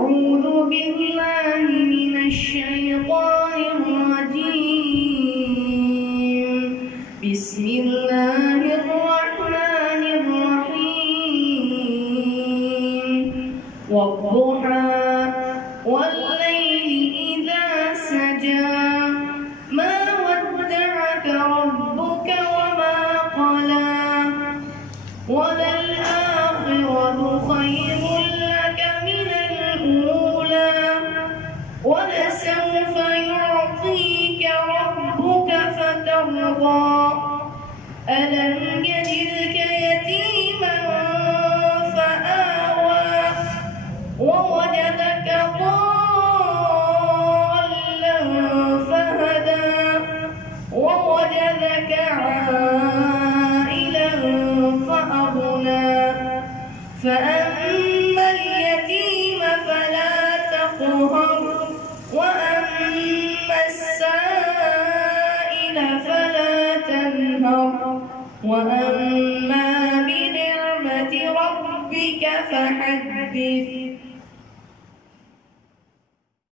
أعوذ بالله من الشيطان الرجيم. بسم الله الرحمن الرحيم. والضحى والليل إذا سجى ما ودعك ربك وما قلى وللآخرة خير لك من الأولى ولسوف يعطيك ربك فترضى ألم يجدك يتيما فآوى ووجدك ضالا فهدى ووجدك عائلا فأغنى فأما اليتيم فلا تقهر وأما السائل فلا تنهر وأما بنعمة ربك فحدث.